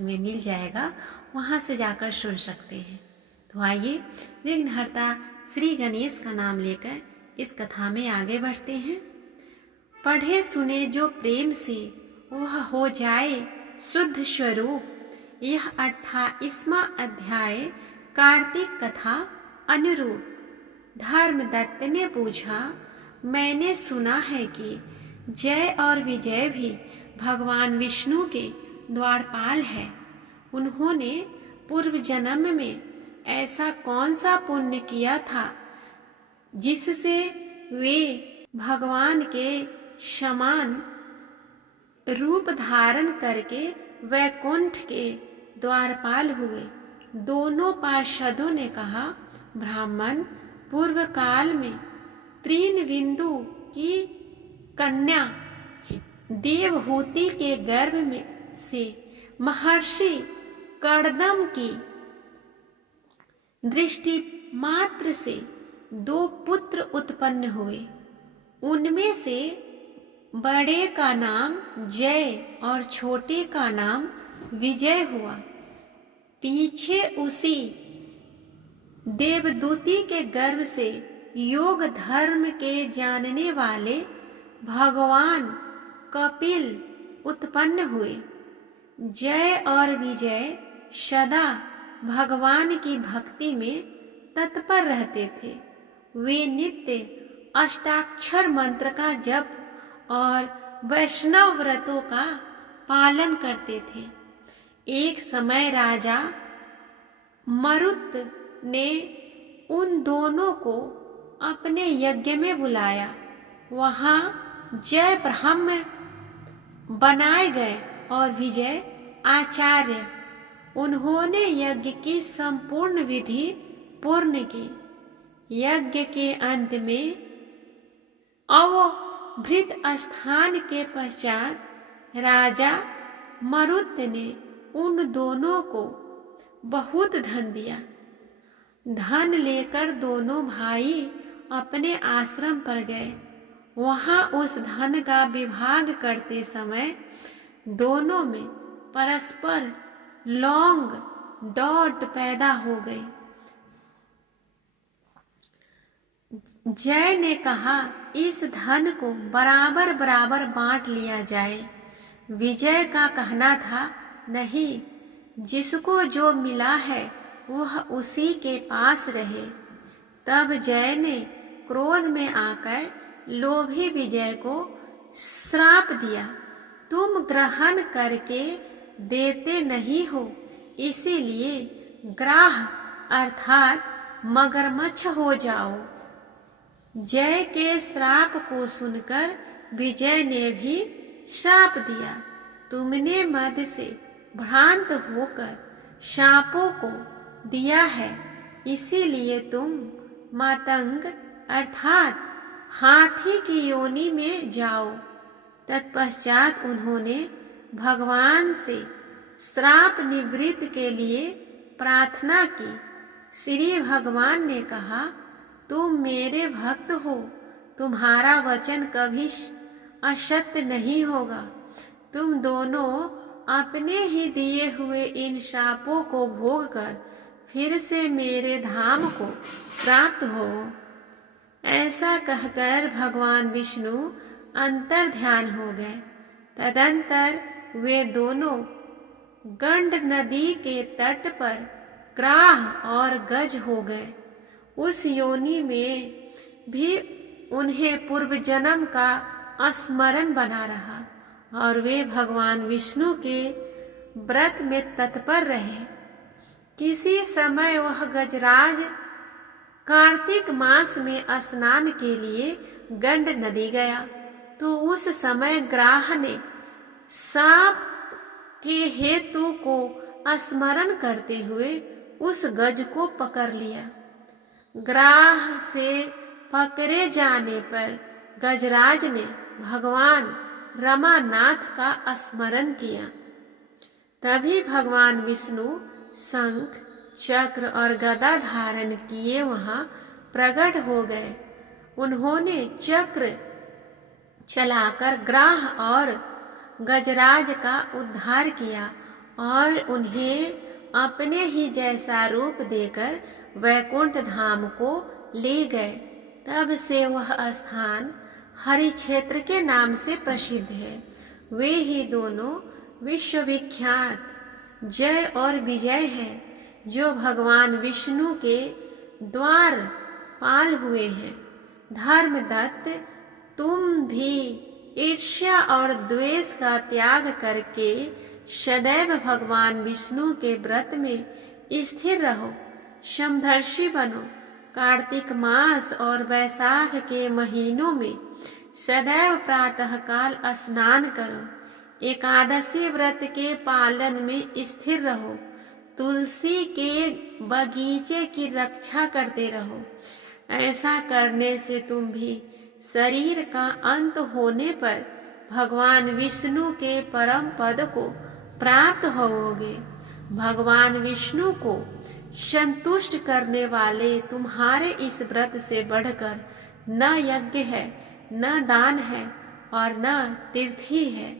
में मिल जाएगा, वहाँ से जाकर सुन सकते हैं। तो आइए विघ्नहर्ता श्री गणेश का नाम लेकर इस कथा में आगे बढ़ते हैं। पढ़े सुने जो प्रेम से वह हो जाए शुद्ध स्वरूप। यह 28वां अध्याय कार्तिक कथा अनुरूप। धर्मदत्त ने पूछा, मैंने सुना है कि जय और विजय भी भगवान विष्णु के द्वारपाल है। उन्होंने पूर्व जन्म में ऐसा कौन सा पुण्य किया था जिससे वे भगवान के समान रूप धारण करके वैकुंठ के द्वारपाल हुए। दोनों पार्षदों ने कहा, ब्राह्मण, पूर्व काल में तीन बिंदु की कन्या देवहूति के गर्भ में से महर्षि कर्दम की दृष्टि मात्र से 2 पुत्र उत्पन्न हुए। उनमें से बड़े का नाम जय और छोटे का नाम विजय हुआ। पीछे उसी देवदूती के गर्भ से योग धर्म के जानने वाले भगवान कपिल उत्पन्न हुए। जय और विजय सदा भगवान की भक्ति में तत्पर रहते थे। वे नित्य अष्टाक्षर मंत्र का जप और वैष्णव व्रतों का पालन करते थे। एक समय राजा मरुत ने उन दोनों को अपने यज्ञ में बुलाया। वहां जय ब्रह्म बनाए गए और विजय आचार्य। उन्होंने यज्ञ की संपूर्ण विधि पूर्ण की। यज्ञ के अंत में अवभृत स्थान के पश्चात राजा मरुत ने उन दोनों को बहुत धन दिया। धन लेकर दोनों भाई अपने आश्रम पर गए। वहां उस धन का विभाग करते समय दोनों में परस्पर लौंग डॉट पैदा हो गई। जय ने कहा, इस धन को बराबर बराबर बांट लिया जाए। विजय का कहना था, नहीं, जिसको जो मिला है वह उसी के पास रहे। तब जय ने क्रोध में आकर लोभी विजय को श्राप दिया, तुम ग्रहण करके देते नहीं हो, इसीलिए ग्राह अर्थात मगरमच्छ हो जाओ। जय के श्राप को सुनकर विजय ने भी श्राप दिया, तुमने मद से भ्रांत होकर सांपों को दिया है, इसीलिए तुम मातंग अर्थात हाथी की योनि में जाओ। तत्पश्चात उन्होंने भगवान से श्राप निवृत्ति के लिए प्रार्थना की। श्री भगवान ने कहा, तुम मेरे भक्त हो, तुम्हारा वचन कभी असत्य नहीं होगा। तुम दोनों अपने ही दिए हुए इन शापों को भोग कर फिर से मेरे धाम को प्राप्त हो। ऐसा कहकर भगवान विष्णु अंतर ध्यान हो गए। तदंतर वे दोनों गंड नदी के तट पर ग्राह और गज हो गए। उस योनि में भी उन्हें पूर्व जन्म का स्मरण बना रहा और वे भगवान विष्णु के व्रत में तत्पर रहे। किसी समय वह गजराज कार्तिक मास में स्नान के लिए गंड नदी गया, तो उस समय ग्राह ने सांप के हेतु को स्मरण करते हुए उस गज को पकड़ लिया। ग्राह से पकड़े जाने पर गजराज ने भगवान रमानाथ का स्मरण किया। तभी भगवान विष्णु शंख चक्र और गदा धारण किए वहां प्रकट हो गए। उन्होंने चक्र चलाकर ग्राह और गजराज का उद्धार किया और उन्हें अपने ही जैसा रूप देकर वैकुंठ धाम को ले गए। तब से वह स्थान हरि क्षेत्र के नाम से प्रसिद्ध है। वे ही दोनों विश्वविख्यात जय और विजय हैं, जो भगवान विष्णु के द्वार पाल हुए हैं। धर्मदत्त, तुम भी ईर्ष्या और द्वेष का त्याग करके सदैव भगवान विष्णु के व्रत में स्थिर रहो। समदर्शी बनो। कार्तिक मास और वैशाख के महीनों में सदैव प्रातःकाल स्नान करो। एकादशी व्रत के पालन में स्थिर रहो। तुलसी के बगीचे की रक्षा करते रहो। ऐसा करने से तुम भी शरीर का अंत होने पर भगवान विष्णु के परम पद को प्राप्त होवोगे। भगवान विष्णु को संतुष्ट करने वाले तुम्हारे इस व्रत से बढ़कर न यज्ञ है, न दान है और न तीर्थी है।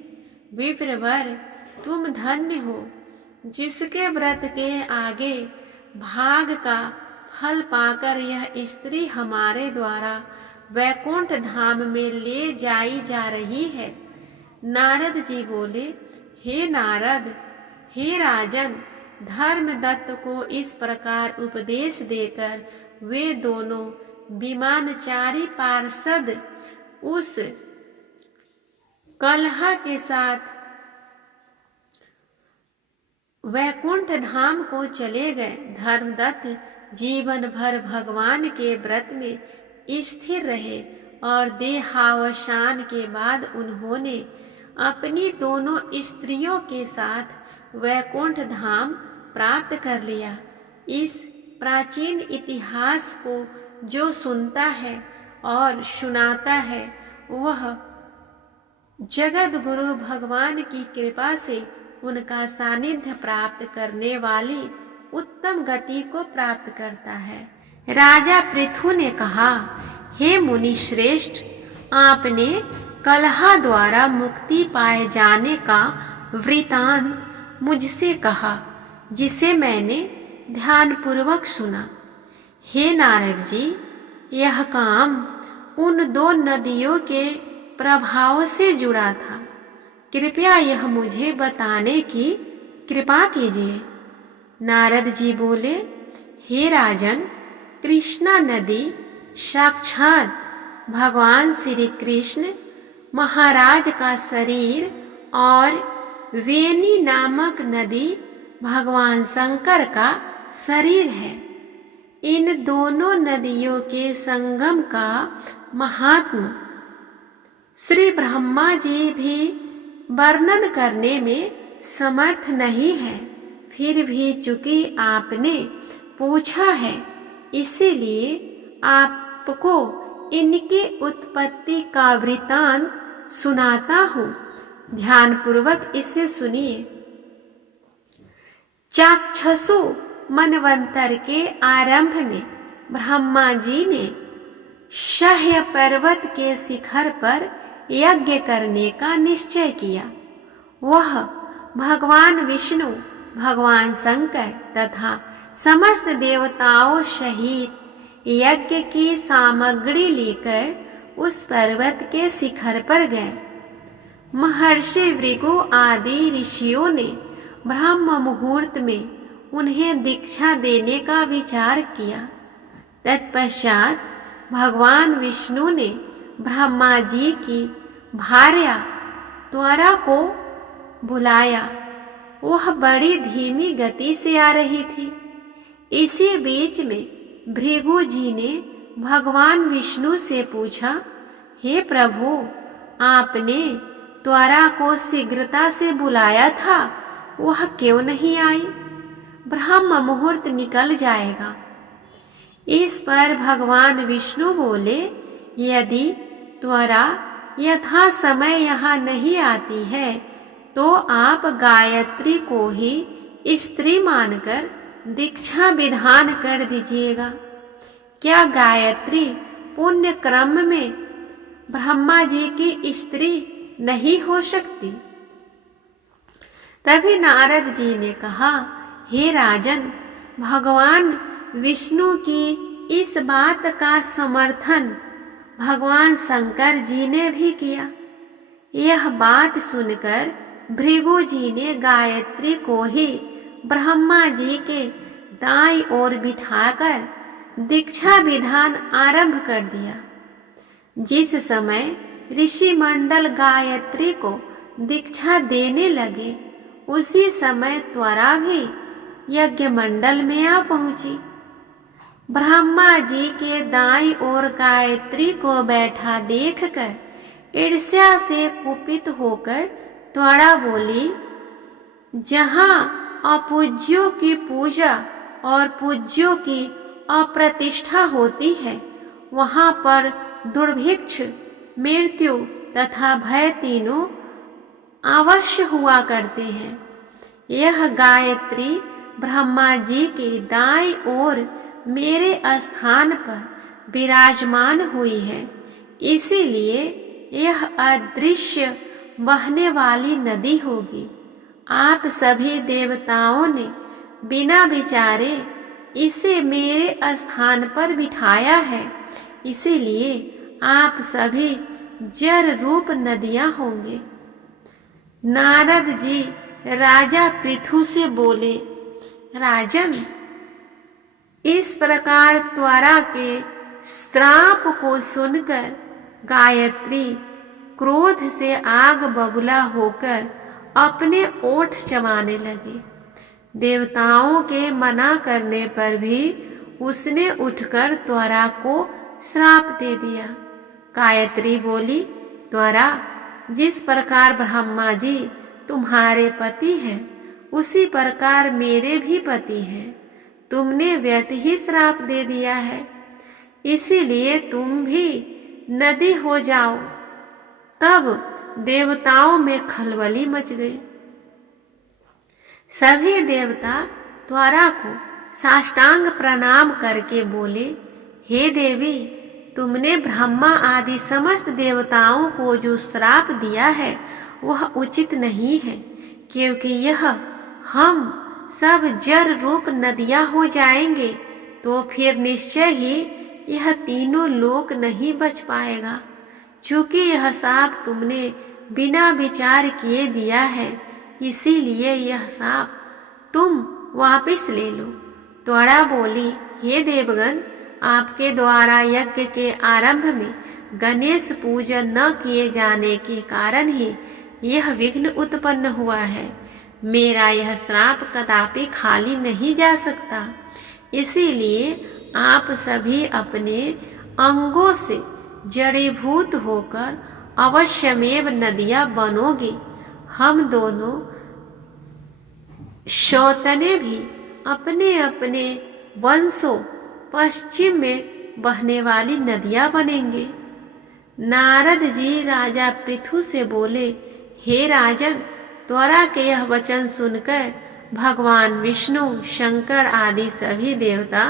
विप्रवर, तुम धन्य हो, जिसके व्रत के आगे भाग का फल पाकर यह स्त्री हमारे द्वारा वैकुंठ धाम में ले जाई जा रही है। नारद जी बोले, हे नारद, हे राजन, धर्मदत्त को इस प्रकार उपदेश देकर वे दोनों विमानचारी पार्षद उस कलहा के साथ वैकुंठ धाम को चले गए। धर्मदत्त जीवन भर भगवान के व्रत में स्थिर रहे और देहावसान के बाद उन्होंने अपनी दोनों स्त्रियों के साथ वैकुंठ धाम प्राप्त कर लिया। इस प्राचीन इतिहास को जो सुनता है और सुनाता है, वह जगत गुरु भगवान की कृपा से उनका सानिध्य प्राप्त करने वाली उत्तम गति को प्राप्त करता है। राजा पृथु ने कहा, हे मुनि श्रेष्ठ, आपने कलहा द्वारा मुक्ति पाए जाने का वृतांत मुझसे कहा, जिसे मैंने ध्यानपूर्वक सुना। हे नारद जी, यह काम उन दो नदियों के प्रभाव से जुड़ा था। कृपया यह मुझे बताने की कृपा कीजिए। नारद जी बोले, हे राजन, कृष्णा नदी साक्षात भगवान श्री कृष्ण महाराज का शरीर और वेणी नामक नदी भगवान शंकर का शरीर है। इन दोनों नदियों के संगम का महात्म श्री ब्रह्मा जी भी वर्णन करने में समर्थ नहीं है। फिर भी चूंकि आपने पूछा है, इसीलिए आपको इनकी उत्पत्ति का वृतांत सुनाता हूँ। ध्यानपूर्वक इसे सुनिए। चाक्षसु मनवंतर के आरंभ में ब्रह्मा जी ने शह्य पर्वत के शिखर पर यज्ञ करने का निश्चय किया। वह भगवान विष्णु, भगवान शंकर तथा समस्त देवताओं सहित यज्ञ की सामग्री लेकर उस पर्वत के शिखर पर गए। महर्षि भृगु आदि ऋषियों ने ब्रह्म मुहूर्त में उन्हें दीक्षा देने का विचार किया। तत्पश्चात भगवान विष्णु ने ब्रह्मा जी की भार्या त्वरा को बुलाया। वह बड़ी धीमी गति से आ रही थी। इसी बीच में भृगु जी ने भगवान विष्णु से पूछा, हे प्रभु, आपने त्वरा को शीघ्रता से बुलाया था, वह क्यों नहीं आई? ब्रह्म मुहूर्त निकल जाएगा। इस पर भगवान विष्णु बोले, यदि त्वरा यथा समय यहाँ नहीं आती है तो आप गायत्री को ही स्त्री मानकर दीक्षा विधान कर दीजिएगा। क्या गायत्री पुण्य क्रम में ब्रह्मा जी की स्त्री नहीं हो सकती? तभी नारद जी ने कहा, हे राजन, भगवान विष्णु की इस बात का समर्थन भगवान शंकर जी ने भी किया। यह बात सुनकर भृगु जी ने गायत्री को ही ब्रह्मा जी के दाईं ओर बिठाकर दीक्षा विधान आरंभ कर दिया। जिस समय ऋषि मंडल गायत्री को दीक्षा देने लगे, उसी समय त्वरा भी यज्ञ मंडल में आ पहुंची। ब्रह्मा जी के दाईं ओर गायत्री को बैठा देखकर ईर्ष्या से कुपित होकर त्वरा बोली, जहां अपूज्यों की पूजा और पूज्यों की अप्रतिष्ठा होती है, वहां पर दुर्भिक्ष, मृत्यु तथा भय तीनों अवश्य हुआ करते हैं। यह गायत्री ब्रह्मा जी के दाईं ओर मेरे स्थान पर विराजमान हुई है, इसीलिए यह अदृश्य बहने वाली नदी होगी। आप सभी देवताओं ने बिना विचारे इसे मेरे स्थान पर बिठाया है, इसीलिए आप सभी जल रूप नदियां होंगे। नारद जी राजा पृथु से बोले, राजन, इस प्रकार त्वरा के श्राप को सुनकर गायत्री क्रोध से आग बबूला होकर अपने ओठ चबाने लगे। देवताओं के मना करने पर भी उसने उठकर त्वरा को श्राप दे दिया। गायत्री बोली, त्वरा, जिस प्रकार ब्रह्मा जी तुम्हारे पति हैं, उसी प्रकार मेरे भी पति हैं। तुमने व्यर्थ ही श्राप दे दिया है, इसीलिए तुम भी नदी हो जाओ। तब देवताओं में खलबली मच गई। सभी देवता त्वरा को साष्टांग प्रणाम करके बोले, हे देवी, तुमने ब्रह्मा आदि समस्त देवताओं को जो श्राप दिया है वह उचित नहीं है, क्योंकि यह हम सब जल रूप नदियां हो जाएंगे तो फिर निश्चय ही यह तीनों लोक नहीं बच पाएगा। चूंकि यह शाप तुमने बिना विचार किए दिया है, इसीलिए यह शाप तुम वापस ले लो। त्वरा बोली, हे देवगण, आपके द्वारा यज्ञ के आरंभ में गणेश पूजन न किए जाने के कारण ही यह विघ्न उत्पन्न हुआ है। मेरा यह श्राप कदापि खाली नहीं जा सकता, इसीलिए आप सभी अपने अंगों से जड़ीभूत होकर अवश्यमेव नदियां बनोगे। हम दोनों शौतने भी अपने अपने वंशों पश्चिम में बहने वाली नदियां बनेंगे। नारद जी राजा पृथु से बोले, हे राजन, त्वरा के यह वचन सुनकर भगवान विष्णु, शंकर आदि सभी देवता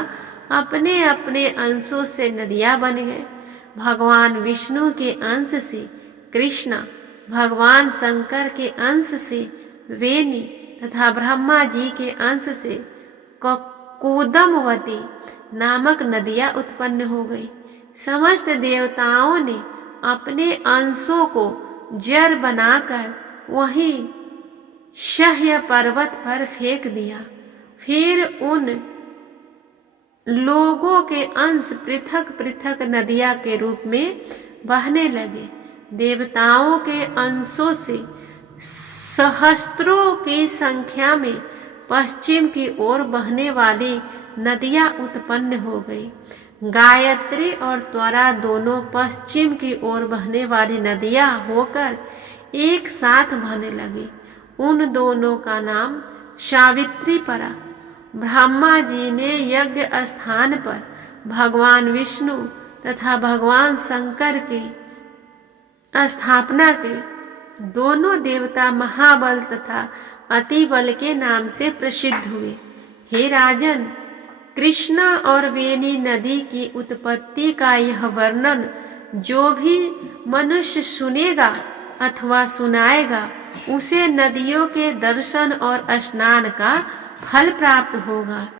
अपने अपने अंशों से नदियां बन गए। भगवान विष्णु के अंश से कृष्णा, भगवान शंकर के अंश से वेणी तथा ब्रह्मा जी के अंश से कूदमवती नामक नदियां उत्पन्न हो गई। समस्त देवताओं ने अपने अंशों को जल बनाकर वहीं शह्य पर्वत पर फेंक दिया। फिर उन लोगों के अंश पृथक पृथक नदियां के रूप में बहने लगे। देवताओं के अंशों से सहस्त्रों की संख्या में पश्चिम की ओर बहने वाली नदियां उत्पन्न हो गई। गायत्री और त्वरा दोनों पश्चिम की ओर बहने वाली नदियां होकर एक साथ बहने लगी। उन दोनों का नाम सावित्री पड़ा। ब्रह्मा जी ने यज्ञ स्थान पर भगवान विष्णु तथा भगवान शंकर की स्थापना की। दोनों देवता महाबल तथा अति बल के नाम से प्रसिद्ध हुए। हे राजन, कृष्णा और वेणी नदी की उत्पत्ति का यह वर्णन जो भी मनुष्य सुनेगा अथवा सुनाएगा उसे नदियों के दर्शन और स्नान का फल प्राप्त होगा।